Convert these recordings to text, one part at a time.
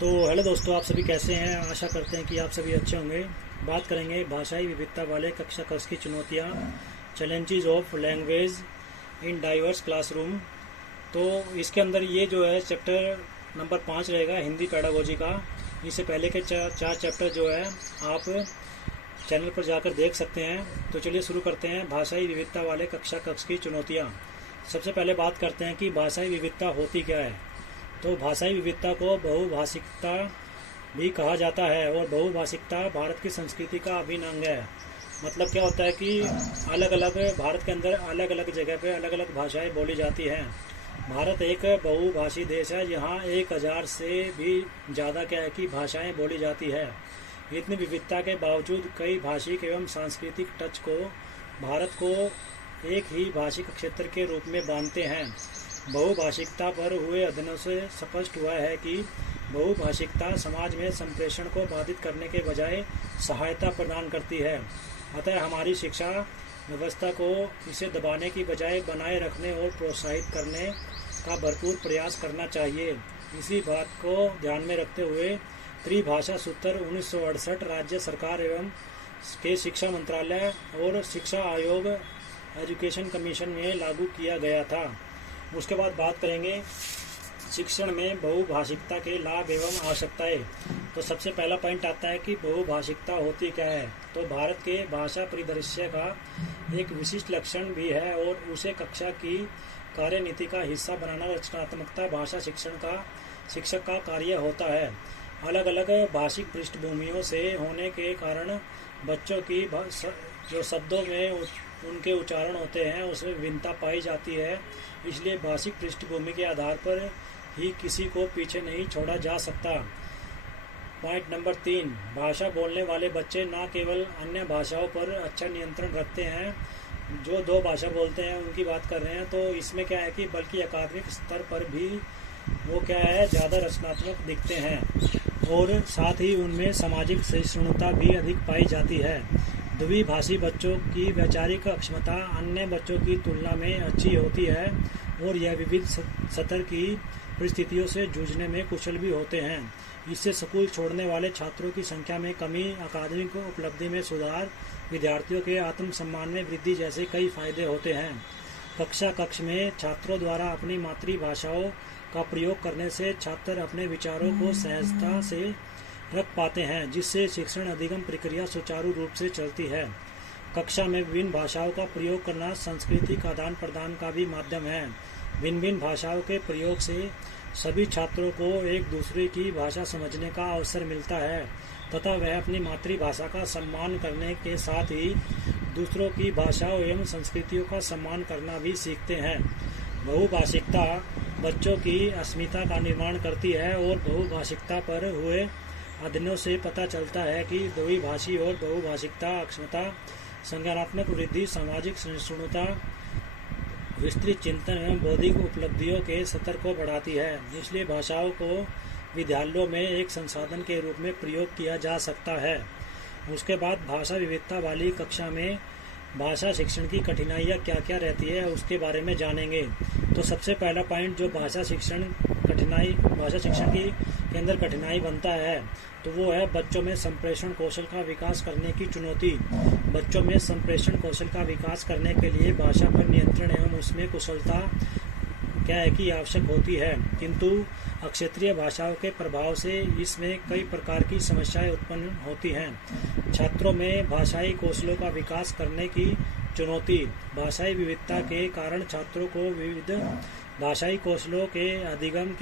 तो हेलो दोस्तों, आप सभी कैसे हैं। आशा करते हैं कि आप सभी अच्छे होंगे। बात करेंगे भाषाई विविधता वाले कक्षा कक्ष की चुनौतियाँ, challenges of language in diverse classroom. तो इसके अंदर ये जो है चैप्टर नंबर 5 रहेगा, हिंदी पेडागोजी का। इससे पहले के चार चैप्टर जो है आप चैनल पर जाकर देख सकते हैं। तो चलिए शुरू करते हैं भाषाई विविधता वाले कक्षा कक्ष की चुनौतियाँ। सबसे पहले बात करते हैं कि भाषाई विविधता होती क्या है। तो भाषाई विविधता को बहुभाषिकता भी कहा जाता है और बहुभाषिकता भारत की संस्कृति का अभिन्न अंग है। मतलब क्या होता है कि अलग अलग भारत के अंदर अलग अलग जगह पे अलग अलग भाषाएं बोली जाती हैं। भारत एक बहुभाषी देश है, यहाँ 1000 से भी ज़्यादा क्या है कि भाषाएं बोली जाती है। इतनी विविधता के बावजूद कई भाषिक एवं सांस्कृतिक टच को भारत को एक ही भाषिक क्षेत्र के रूप में बांधते हैं। बहुभाषिकता पर हुए अध्ययनों से स्पष्ट हुआ है कि बहुभाषिकता समाज में संप्रेषण को बाधित करने के बजाय सहायता प्रदान करती है। अतः हमारी शिक्षा व्यवस्था को इसे दबाने की बजाय बनाए रखने और प्रोत्साहित करने का भरपूर प्रयास करना चाहिए। इसी बात को ध्यान में रखते हुए त्रिभाषा सूत्र 1968 राज्य सरकार एवं के शिक्षा मंत्रालय और शिक्षा आयोग एजुकेशन कमीशन में लागू किया गया था। उसके बाद बात करेंगे शिक्षण में बहुभाषिकता के लाभ एवं आवश्यकताएं। तो सबसे पहला पॉइंट आता है कि बहुभाषिकता होती क्या है। तो भारत के भाषा परिदृश्य का एक विशिष्ट लक्षण भी है और उसे कक्षा की कार्यनीति का हिस्सा बनाना रचनात्मकता भाषा शिक्षक का कार्य होता है। अलग अलग भाषिक पृष्ठभूमियों से होने के कारण बच्चों की जो शब्दों में उनके उच्चारण होते हैं उसमें विभिन्नता पाई जाती है। इसलिए भाषिक पृष्ठभूमि के आधार पर ही किसी को पीछे नहीं छोड़ा जा सकता। पॉइंट नंबर 3, भाषा बोलने वाले बच्चे न केवल अन्य भाषाओं पर अच्छा नियंत्रण रखते हैं, जो 2 भाषा बोलते हैं उनकी बात कर रहे हैं, तो इसमें क्या है कि बल्कि अकादमिक स्तर पर भी वो क्या है ज़्यादा रचनात्मक दिखते हैं और साथ ही उनमें सामाजिक सहिष्णुता भी अधिक पाई जाती है। द्विभाषी बच्चों की वैचारिक क्षमता अन्य बच्चों की तुलना में अच्छी होती है और यह विविध स्तर की परिस्थितियों से जूझने में कुशल भी होते हैं। इससे स्कूल छोड़ने वाले छात्रों की संख्या में कमी, अकादमिक उपलब्धि में सुधार, विद्यार्थियों के आत्मसम्मान में वृद्धि जैसे कई फायदे होते हैं। कक्षा कक्ष में छात्रों द्वारा अपनी मातृभाषाओं का प्रयोग करने से छात्र अपने विचारों को सहजता से रख पाते हैं, जिससे शिक्षण अधिगम प्रक्रिया सुचारू रूप से चलती है। कक्षा में विभिन्न भाषाओं का प्रयोग करना सांस्कृतिक आदान प्रदान का भी माध्यम है। भिन्न भिन्न भाषाओं के प्रयोग से सभी छात्रों को एक दूसरे की भाषा समझने का अवसर मिलता है तथा वह अपनी मातृभाषा का सम्मान करने के साथ ही दूसरों की भाषाओं एवं संस्कृतियों का सम्मान करना भी सीखते हैं। बहुभाषिकता बच्चों की अस्मिता का निर्माण करती है और बहुभाषिकता पर हुए अध्ययनों से पता चलता है कि द्विभाषी और बहुभाषिकता अक्षमता, संज्ञानात्मक वृद्धि, सामाजिक सहिष्णुता, विस्तृत चिंतन एवं बौद्धिक उपलब्धियों के स्तर को बढ़ाती है। इसलिए भाषाओं को विद्यालयों में एक संसाधन के रूप में प्रयोग किया जा सकता है। उसके बाद भाषा विविधता वाली कक्षा में भाषा शिक्षण की कठिनाइयाँ क्या क्या रहती है उसके बारे में जानेंगे। तो सबसे पहला पॉइंट जो भाषा शिक्षण के अंदर कठिनाई बनता है तो वो है बच्चों में संप्रेषण कौशल का विकास करने की चुनौती। बच्चों में संप्रेषण कौशल का विकास करने के लिए भाषा पर नियंत्रण एवं उसमें कुशलता क्या है कि आवश्यक होती है, किंतु अक्षेत्रीय भाषाओं के प्रभाव से इसमें कई प्रकार की समस्याएं उत्पन्न होती हैं। छात्रों में भाषाई कौशलों का विकास करने की चुनौती। भाषाई विविधता के कारण छात्रों को विविध भाषाई कौशलों के अधिगम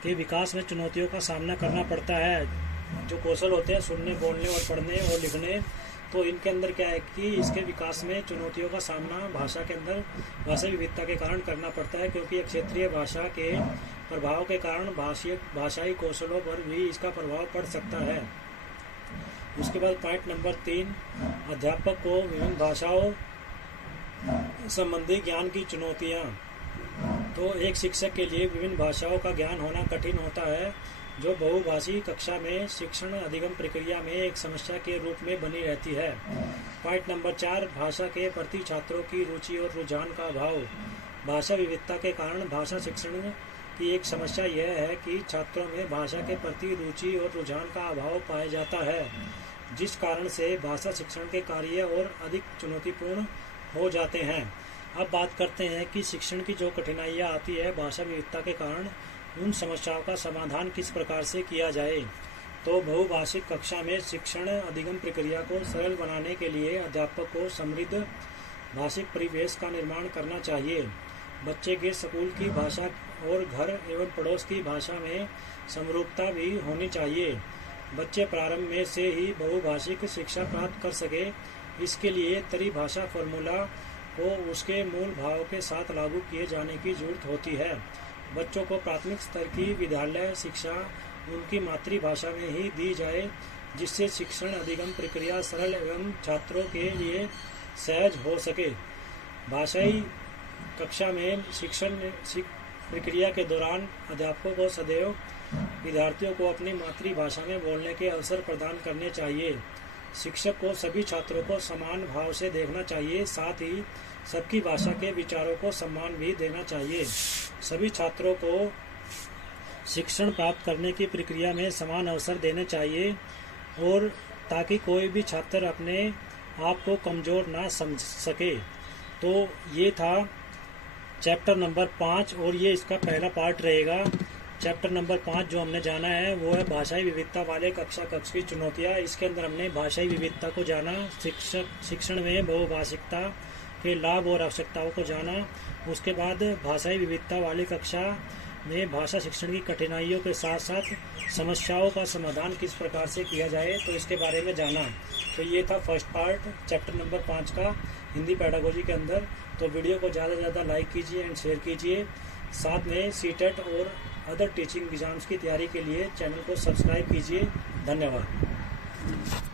के विकास में चुनौतियों का सामना करना पड़ता है। जो कौशल होते हैं सुनने, बोलने और पढ़ने और लिखने, तो इनके अंदर क्या है कि इसके विकास में चुनौतियों का सामना भाषा के अंदर भाषाई विविधता के कारण करना पड़ता है, क्योंकि क्षेत्रीय भाषा के प्रभाव के कारण भाषाई कौशलों पर भी इसका प्रभाव पड़ सकता है। उसके बाद पॉइंट नंबर 3, अध्यापक को विभिन्न भाषाओं संबंधी ज्ञान की चुनौतियाँ। तो एक शिक्षक के लिए विभिन्न भाषाओं का ज्ञान होना कठिन होता है, जो बहुभाषी कक्षा में शिक्षण अधिगम प्रक्रिया में एक समस्या के रूप में बनी रहती है। पॉइंट नंबर 4, भाषा के प्रति छात्रों की रुचि और रुझान का अभाव। भाषा विविधता के कारण भाषा शिक्षण कि एक समस्या यह है कि छात्रों में भाषा के प्रति रुचि और रुझान का अभाव पाया जाता है, जिस कारण से भाषा शिक्षण के कार्य और अधिक चुनौतीपूर्ण हो जाते हैं। अब बात करते हैं कि शिक्षण की जो कठिनाइयाँ आती है भाषा विविधता के कारण, उन समस्याओं का समाधान किस प्रकार से किया जाए। तो बहुभाषिक कक्षा में शिक्षण अधिगम प्रक्रिया को सरल बनाने के लिए अध्यापक को समृद्ध भाषिक परिवेश का निर्माण करना चाहिए। बच्चे के स्कूल की भाषा और घर एवं पड़ोस की भाषा में समरूपता भी होनी चाहिए। बच्चे प्रारंभ में से ही बहुभाषिक शिक्षा प्राप्त कर सके, इसके लिए त्रिभाषा फॉर्मूला को उसके मूल भाव के साथ लागू किए जाने की जरूरत होती है। बच्चों को प्राथमिक स्तर की विद्यालय शिक्षा उनकी मातृभाषा में ही दी जाए, जिससे शिक्षण अधिगम प्रक्रिया सरल एवं छात्रों के लिए सहज हो सके। भाषाई कक्षा में शिक्षण प्रक्रिया के दौरान अध्यापकों को सदैव विद्यार्थियों को अपनी मातृभाषा में बोलने के अवसर प्रदान करने चाहिए। शिक्षक को सभी छात्रों को समान भाव से देखना चाहिए, साथ ही सबकी भाषा के विचारों को सम्मान भी देना चाहिए। सभी छात्रों को शिक्षण प्राप्त करने की प्रक्रिया में समान अवसर देने चाहिए, और ताकि कोई भी छात्र अपने आप को कमज़ोर ना समझ सके। तो ये था चैप्टर नंबर 5, और ये इसका पहला पार्ट रहेगा। चैप्टर नंबर 5 जो हमने जाना है वो है भाषाई विविधता वाले कक्षा कक्ष की चुनौतियाँ। इसके अंदर हमने भाषाई विविधता को जाना, शिक्षण में बहुभाषिकता के लाभ और आवश्यकताओं को जाना। उसके बाद भाषाई विविधता वाली कक्षा में भाषा शिक्षण की कठिनाइयों के साथ साथ समस्याओं का समाधान किस प्रकार से किया जाए, तो इसके बारे में जाना। तो ये था फर्स्ट पार्ट चैप्टर नंबर 5 का हिंदी पेडागोजी के अंदर। तो वीडियो को ज़्यादा से ज़्यादा लाइक कीजिए एंड शेयर कीजिए। साथ में सीटेट और अदर टीचिंग एग्जाम्स की तैयारी के लिए चैनल को सब्सक्राइब कीजिए। धन्यवाद।